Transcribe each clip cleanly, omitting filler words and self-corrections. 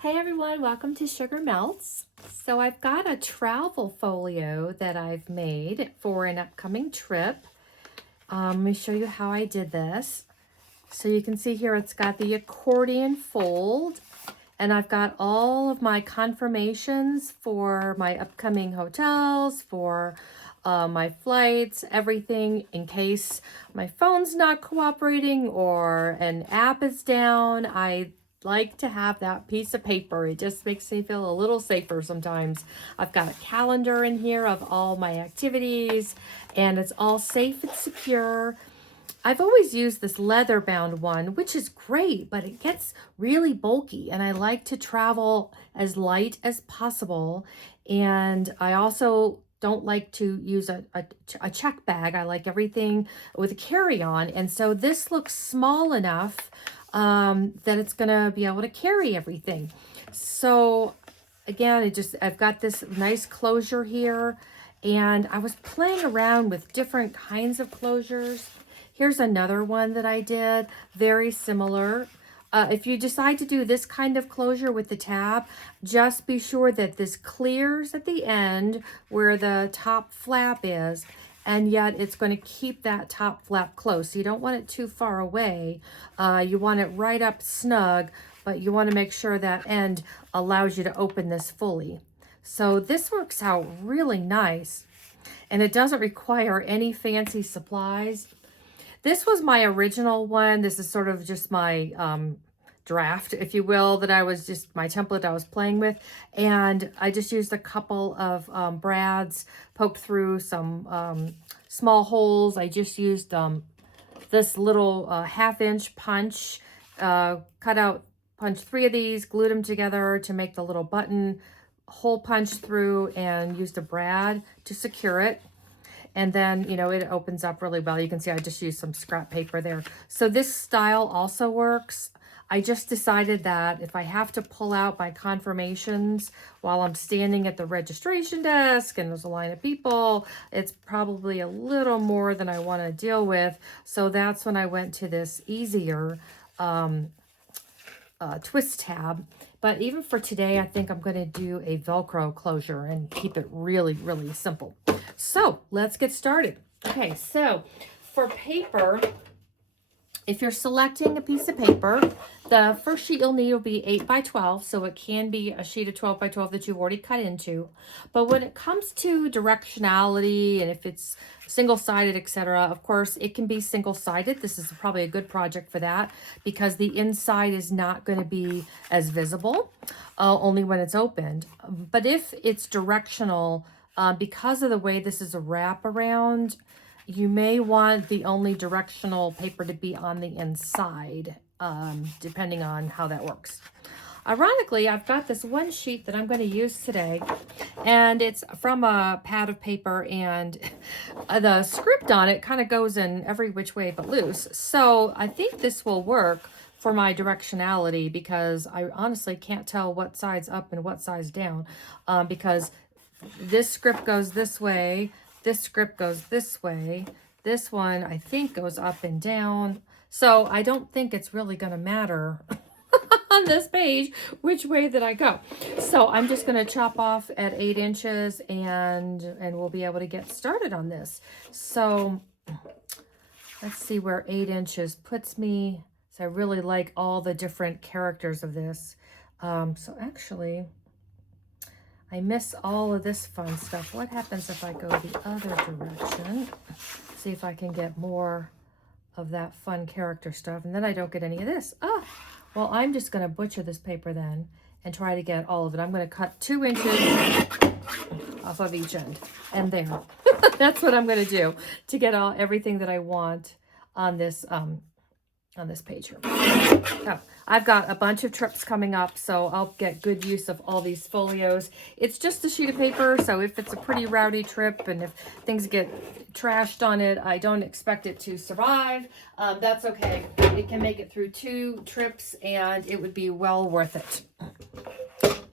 Hey everyone, welcome to Sugar Melts. So I've got a travel folio that I've made for an upcoming trip. Let me show you how I did this. So you can see here it's got the accordion fold, and I've got all of my confirmations for my upcoming hotels, for my flights, everything in case my phone's not cooperating or an app is down. I like to have that piece of paper. It just makes me feel a little safer sometimes. I've got a calendar in here of all my activities, and it's all safe and secure. I've always used this leather bound one, which is great, but it gets really bulky, and I like to travel as light as possible. And I also don't like to use a check bag. I like everything with a carry-on. And so this looks small enough that it's gonna be able to carry everything. So again, I've got this nice closure here, and I was playing around with different kinds of closures. Here's another one that I did, very similar. If you decide to do this kind of closure with the tab, just be sure that this clears at the end where the top flap is, and yet it's going to keep that top flap close. So you don't want it too far away. You want it right up snug, but you want to make sure that end allows you to open this fully. So this works out really nice, and it doesn't require any fancy supplies. This was my original one. This is sort of just my draft, if you will, that I was just my template I was playing with. And I just used a couple of brads, poked through some small holes. I just used this little 1/2 inch punch, punched 3 of these, glued them together to make the little button hole punch through, and used a brad to secure it. And then, it opens up really well. You can see I just used some scrap paper there. So this style also works. I just decided that if I have to pull out my confirmations while I'm standing at the registration desk and there's a line of people, it's probably a little more than I want to deal with. So that's when I went to this easier twist tab. But even for today, I think I'm going to do a Velcro closure and keep it really, really simple. So let's get started. Okay, so for paper, if you're selecting a piece of paper, the first sheet you'll need will be 8 by 12, so it can be a sheet of 12 by 12 that you've already cut into. But when it comes to directionality, and if it's single-sided, etc., of course, it can be single-sided. This is probably a good project for that because the inside is not going to be as visible, only when it's opened. But if it's directional, because of the way this is a wraparound, you may want the only directional paper to be on the inside, depending on how that works. Ironically, I've got this one sheet that I'm going to use today, and it's from a pad of paper, and the script on it kind of goes in every which way but loose. So I think this will work for my directionality because I honestly can't tell what side's up and what side's down, because this script goes this way, this script goes this way, this one I think goes up and down. So I don't think it's really going to matter on this page which way that I go. So I'm just going to chop off at 8 inches and we'll be able to get started on this. So let's see where 8 inches puts me. So I really like all the different characters of this. So actually, I miss all of this fun stuff. What happens if I go the other direction? See if I can get more of that fun character stuff. And then I don't get any of this. Oh, well, I'm just going to butcher this paper then and try to get all of it. I'm going to cut 2 inches off of each end. And there. That's what I'm going to do to get everything that I want on this page here. Oh, I've got a bunch of trips coming up, so I'll get good use of all these folios. It's just a sheet of paper, so if it's a pretty rowdy trip and if things get trashed on it, I don't expect it to survive. That's okay. It can make it through 2 trips, and it would be well worth it.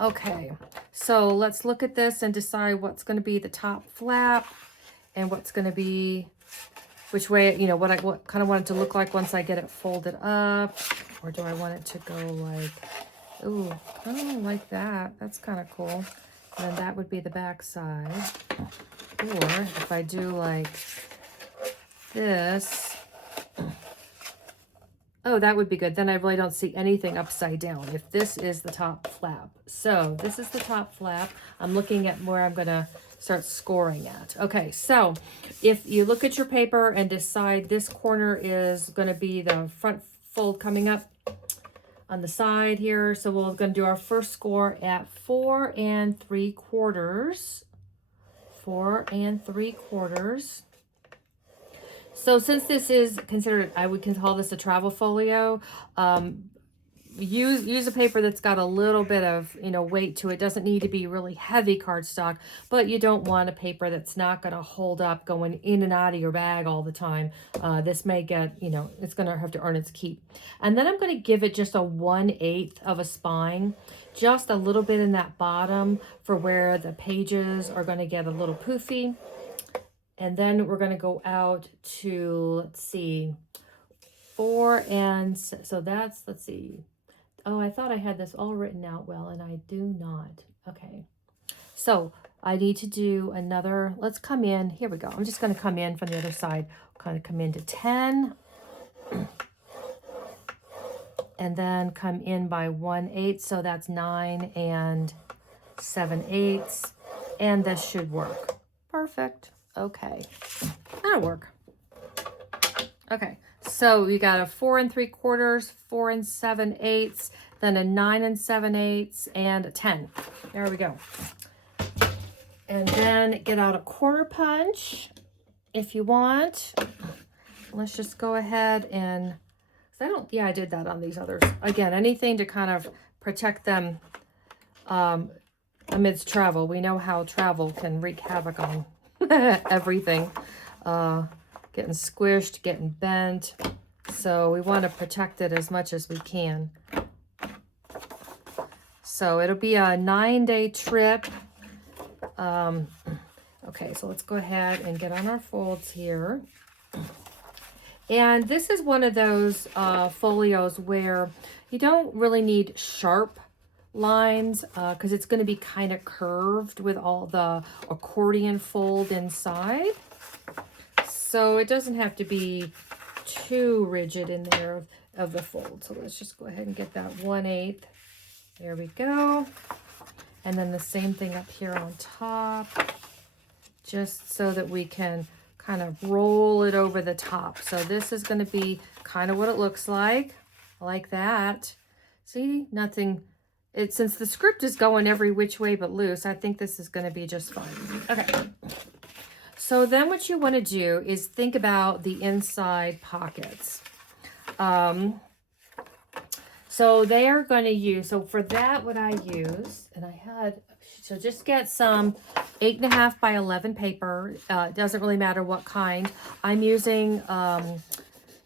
Okay, so let's look at this and decide what's going to be the top flap and what's going to be which way, what kind of want it to look like once I get it folded up, or do I want it to go like Ooh, oh, like that. That's kind of cool. And then that would be the back side. Or if I do like this, oh, that would be good. Then I really don't see anything upside down if this is the top flap. So this is the top flap. I'm looking at where I'm going to start scoring at. Okay, so if you look at your paper and decide this corner is going to be the front fold coming up on the side here. So we're going to do our first score at 4 3/4. 4 3/4. So since this is considered, I would call this a travel folio, use a paper that's got a little bit of, weight to it. Doesn't need to be really heavy cardstock, but you don't want a paper that's not going to hold up going in and out of your bag all the time. This may get, it's going to have to earn its keep. And then I'm going to give it just a 1/8 of a spine, just a little bit in that bottom for where the pages are going to get a little poofy. And then we're going to go out to, let's see, 4 so that's, let's see. Oh, I thought I had this all written out well, and I do not. Okay. So I need to do another, let's come in. Here we go. I'm just going to come in from the other side, kind of come into 10. And then come in by 1/8. So that's 9 7/8. And this should work. Perfect. Okay. That'll work. Okay. So we got a 4 3/4, 4 7/8, then a 9 7/8, and a 10. There we go. And then get out a quarter punch if you want. Let's just go ahead and, I did that on these others. Again, anything to kind of protect them amidst travel. We know how travel can wreak havoc on everything. Getting squished, getting bent. So we want to protect it as much as we can. So it'll be a 9-day trip. Okay, so let's go ahead and get on our folds here. And this is one of those folios where you don't really need sharp lines because it's going to be kind of curved with all the accordion fold inside. So it doesn't have to be too rigid in there of the fold. So let's just go ahead and get that 1/8. There we go. And then the same thing up here on top, just so that we can kind of roll it over the top. So this is going to be kind of what it looks like that. See, nothing. Since the script is going every which way but loose, I think this is going to be just fine. Okay. So then what you want to do is think about the inside pockets. So they are going to use, so for that, what I use, and I had, so just get some 8.5 by 11 paper. It doesn't really matter what kind. I'm using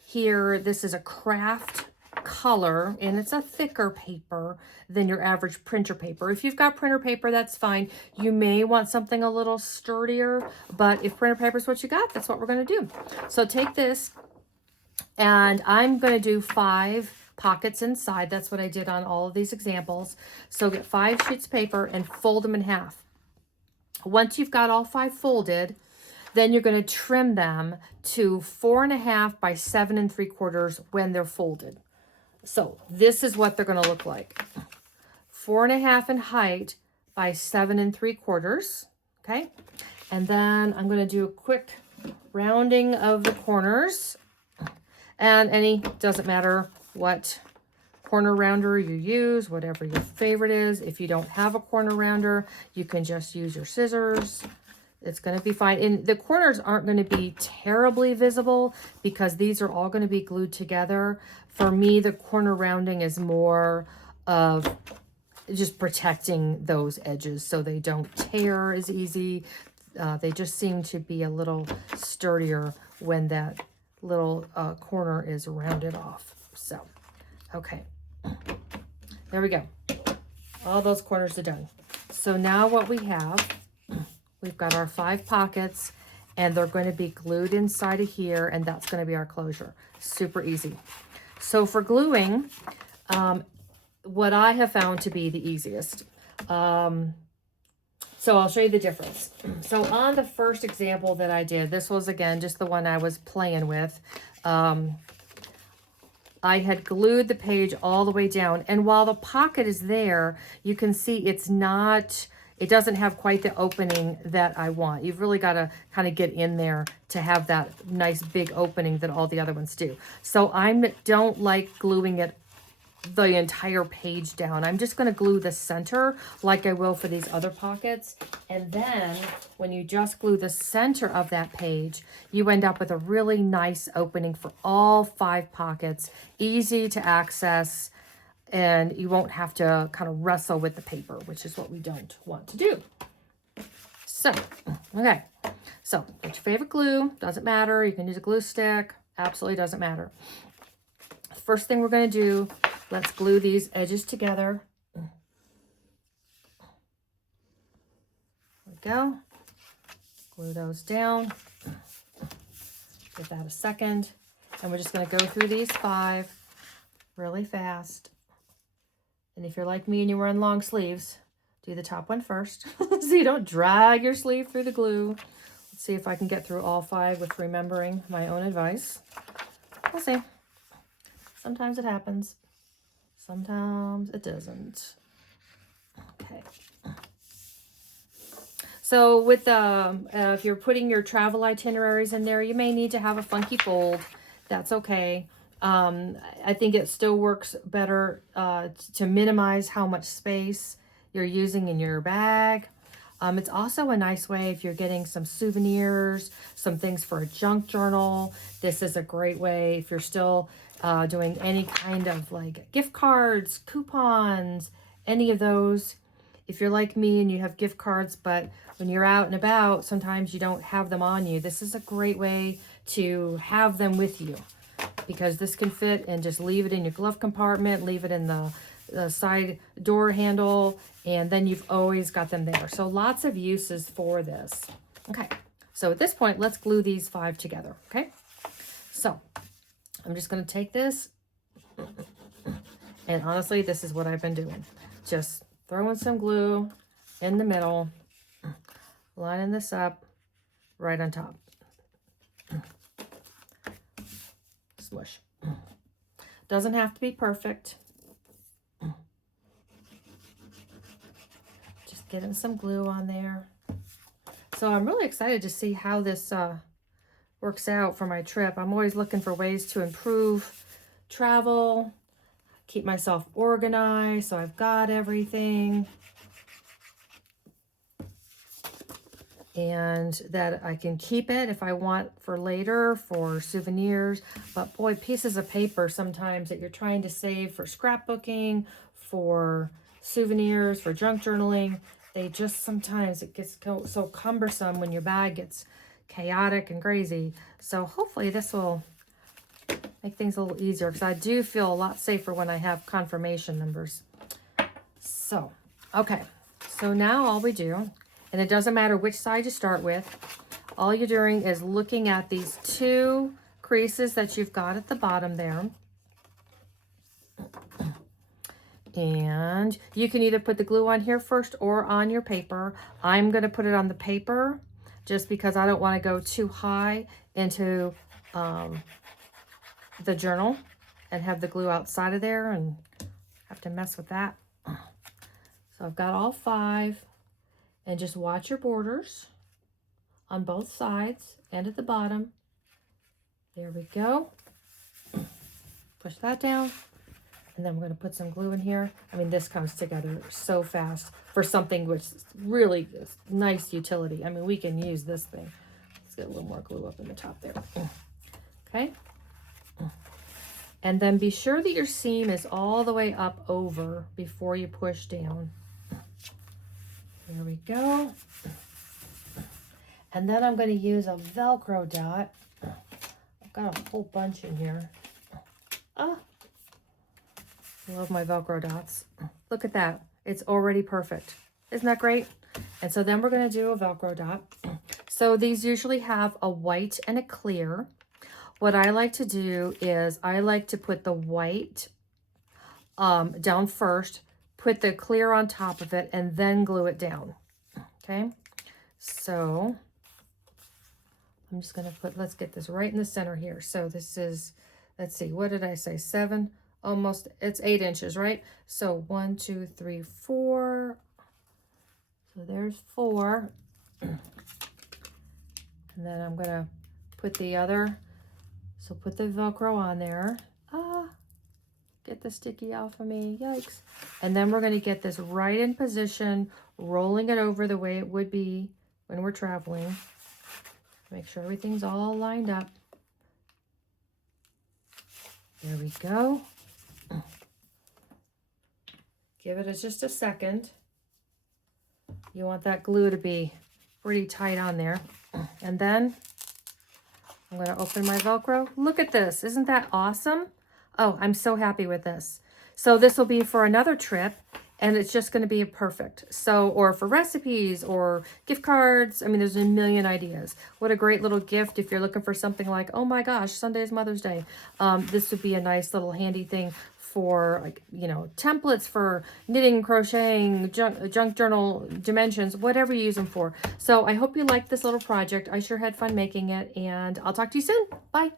here, this is a craft color, and it's a thicker paper than your average printer paper. If you've got printer paper, that's fine. You may want something a little sturdier, but if printer paper is what you got, that's what we're going to do. So take this, and I'm going to do 5 pockets inside. That's what I did on all of these examples. So get 5 sheets of paper and fold them in half. Once you've got all 5 folded, then you're going to trim them to 4.5 by 7 3/4 when they're folded. So this is what they're going to look like. 4.5 in height by 7 3/4. Okay. And then I'm going to do a quick rounding of the corners, and doesn't matter what corner rounder you use, whatever your favorite is. If you don't have a corner rounder, you can just use your scissors. It's going to be fine. And the corners aren't going to be terribly visible because these are all going to be glued together. For me, the corner rounding is more of just protecting those edges so they don't tear as easy. They just seem to be a little sturdier when that little corner is rounded off. So, okay. There we go. All those corners are done. So now what we have, we've got our 5 pockets, and they're going to be glued inside of here, and that's going to be our closure. Super easy. So for gluing, what I have found to be the easiest. So I'll show you the difference. So on the first example that I did, this was again just the one I was playing with. I had glued the page all the way down, and while the pocket is there, you can see it doesn't have quite the opening that I want. You've really got to kind of get in there to have that nice big opening that all the other ones do. So I don't like gluing it the entire page down. I'm just going to glue the center like I will for these other pockets. And then when you just glue the center of that page, you end up with a really nice opening for all 5 pockets, easy to access, and you won't have to kind of wrestle with the paper, which is what we don't want to do. So, okay. So get your favorite glue, doesn't matter. You can use a glue stick, absolutely doesn't matter. First thing we're going to do, let's glue these edges together. There we go. Glue those down. Give that a second. And we're just going to go through these 5 really fast. And if you're like me and you're wearing long sleeves, do the top one first so you don't drag your sleeve through the glue. Let's see if I can get through all 5 with remembering my own advice. We'll see. Sometimes it happens. Sometimes it doesn't. Okay. So with if you're putting your travel itineraries in there, you may need to have a funky fold. That's okay. I think it still works better to minimize how much space you're using in your bag. It's also a nice way if you're getting some souvenirs, some things for a junk journal. This is a great way if you're still doing any kind of like gift cards, coupons, any of those. If you're like me and you have gift cards, but when you're out and about, sometimes you don't have them on you. This is a great way to have them with you, because this can fit and just leave it in your glove compartment, leave it in the side door handle, and then you've always got them there. So lots of uses for this. Okay, so at this point, let's glue these 5 together, okay? So I'm just going to take this, and honestly, this is what I've been doing. Just throwing some glue in the middle, lining this up right on top. Smush. Doesn't have to be perfect. Just getting some glue on there. So I'm really excited to see how this works out for my trip. I'm always looking for ways to improve travel, keep myself organized so I've got everything, and that I can keep it if I want for later for souvenirs. But boy, pieces of paper sometimes that you're trying to save for scrapbooking, for souvenirs, for junk journaling, they just sometimes it gets so cumbersome when your bag gets chaotic and crazy. So hopefully this will make things a little easier, because I do feel a lot safer when I have confirmation numbers. So, okay. So now all we do, and it doesn't matter which side you start with, all you're doing is looking at these 2 creases that you've got at the bottom there. And you can either put the glue on here first or on your paper. I'm going to put it on the paper just because I don't want to go too high into the journal and have the glue outside of there and have to mess with that. So I've got all 5, and just watch your borders on both sides and at the bottom. There we go. Push that down. And then we're going to put some glue in here. I mean, this comes together so fast for something which is really nice utility. I mean, we can use this thing. Let's get a little more glue up in the top there. Okay. And then be sure that your seam is all the way up over before you push down. There we go. And then I'm going to use a Velcro dot. I've got a whole bunch in here. Ah. I love my Velcro dots. Look at that. It's already perfect. Isn't that great? And so then we're going to do a Velcro dot. So these usually have a white and a clear. What I like to do is I like to put the white down first, put the clear on top of it, and then glue it down. Okay, so I'm just gonna put, let's get this right in the center here. So this is, let's see, what did I say? 7, almost, it's 8 inches, right? So 1, 2, 3, 4. So there's 4. And then I'm gonna put the other, so put the Velcro on there. Get the sticky off of me, yikes. And then we're gonna get this right in position, rolling it over the way it would be when we're traveling. Make sure everything's all lined up. There we go. Give it just a second. You want that glue to be pretty tight on there. And then I'm going to open my Velcro. Look at this. Isn't that awesome? Oh, I'm so happy with this. So this will be for another trip, and it's just going to be perfect. So, or for recipes or gift cards. I mean, there's a million ideas. What a great little gift if you're looking for something like, oh my gosh, Sunday's Mother's Day. This would be a nice little handy thing for, like, you know, templates for knitting, crocheting, junk journal dimensions, whatever you use them for. So I hope you liked this little project. I sure had fun making it, and I'll talk to you soon. Bye.